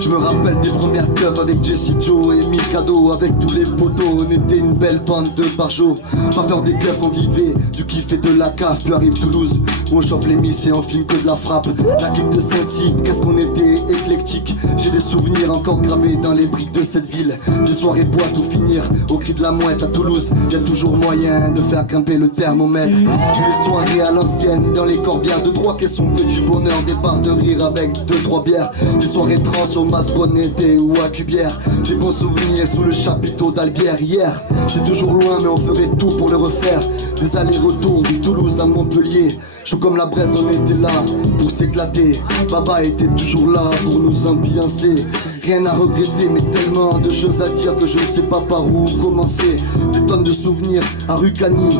Je me rappelle des premières teufs avec Jessie Joe et Mikado. Avec tous les potos, on était une belle bande de barjots. Pas peur des keufs, on vivait du kiff et de la caf. Puis arrive Toulouse, où on chauffe les miss et on filme que de la frappe. La clique de Saint-Cyr, qu'est-ce qu'on était éclectique. J'ai des souvenirs encore gravés dans les briques de cette ville. Des soirées boîtes ou finir au cri de la mouette à Toulouse. Y'a toujours moyen de faire grimper le thermomètre. Puis les soirées à l'ancienne, dans les corbières. 2-3 caissons que du bonheur, des barres de rire avec 2-3 bières. Des soirées trans au Mas Bonneté ou à Cubière. Des bons souvenirs sous le chapiteau d'Albière. Hier, c'est toujours loin mais on ferait tout pour le refaire. Des allers-retours de Toulouse à Montpellier. Chaud comme la braise, on était là pour s'éclater. Baba était toujours là pour nous ambiancer. Rien à regretter mais tellement de choses à dire que je ne sais pas par où commencer. Des tonnes de souvenirs à Rucani,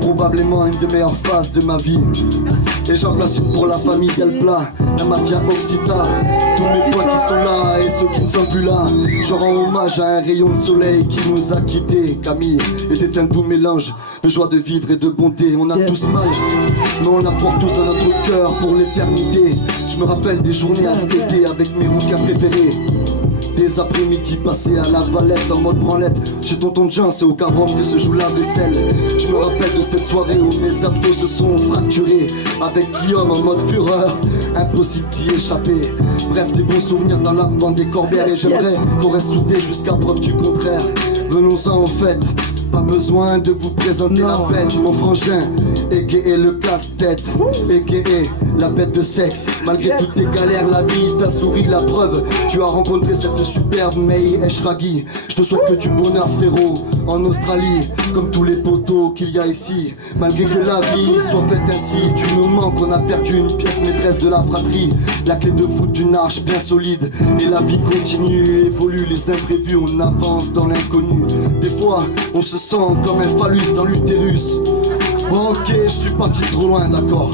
probablement une des meilleures phases de ma vie. Et j'en place une pour la famille Delpla, la mafia Occita. Tous mes potes qui sont là et ceux qui ne sont plus là. Je rends hommage à un rayon de soleil qui nous a quittés. Camille était un doux mélange de joie de vivre et de bonté. On a tous mal, mais on la porte tous dans notre cœur pour l'éternité. Je me rappelle des journées à cet été avec mes rouquins préférés. Des après-midi passés à la Valette en mode branlette. Chez tonton Jean, c'est au Caron que se joue la vaisselle. Je me rappelle de cette soirée où mes abdos se sont fracturés. Avec Guillaume en mode fureur, impossible d'y échapper. Bref, des bons souvenirs dans la bande des Corbières. Et j'aimerais qu'on reste soudés jusqu'à preuve du contraire. Venons-en au fait, pas besoin de vous présenter la bête. Mon frangin, a.k.a. le casse-tête, a.k.a. la bête de sexe. Malgré toutes tes galères, la vie t'a souri, la preuve. Tu as rencontré cette superbe May Eshraghi. Je te souhaite que du bonheur frérot, en Australie. Comme tous les poteaux qu'il y a ici. Malgré que la vie soit faite ainsi, tu nous manques, on a perdu une pièce maîtresse de la fratrie. La clé de voûte d'une arche bien solide. Et la vie continue, évolue, les imprévus, on avance dans l'inconnu. Des fois, on se sent comme un phallus dans l'utérus. Bon ok, je suis parti trop loin, d'accord.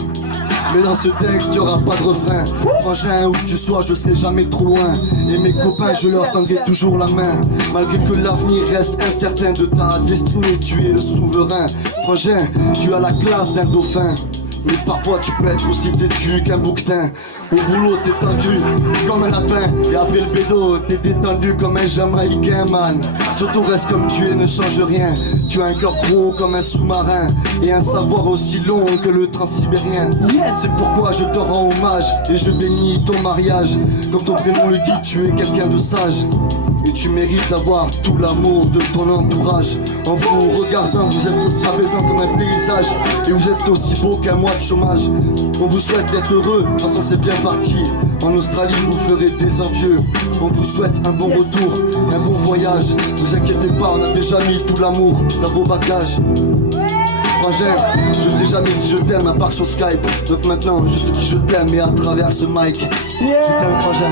Mais dans ce texte, y'aura pas de refrain. Frangin, où que tu sois, je serai jamais trop loin. Et mes copains, je leur tendrai toujours la main. Malgré que l'avenir reste incertain de ta destinée, tu es le souverain. Frangin, tu as la classe d'un dauphin. Mais parfois tu peux être aussi têtu qu'un bouquetin. Au boulot t'es tendu comme un lapin. Et après le bédo t'es détendu comme un Jamaïcain man. Surtout reste comme tu es, ne change rien. Tu as un cœur gros comme un sous-marin. Et un savoir aussi long que le transsibérien. C'est pourquoi je te rends hommage et je bénis ton mariage. Comme ton prénom le dit, tu es quelqu'un de sage. Et tu mérites d'avoir tout l'amour de ton entourage. En vous regardant, vous êtes aussi apaisant comme un paysage. Et vous êtes aussi beau qu'un mois de chômage. On vous souhaite d'être heureux, de toute façon c'est bien parti. En Australie vous ferez des envieux. On vous souhaite un bon retour, un bon voyage. Vous inquiétez pas, on a déjà mis tout l'amour dans vos bagages. Frangin, je t'ai jamais dit je t'aime à part sur Skype. Donc maintenant je te dis je t'aime et à travers ce mic. Je t'aime frangin.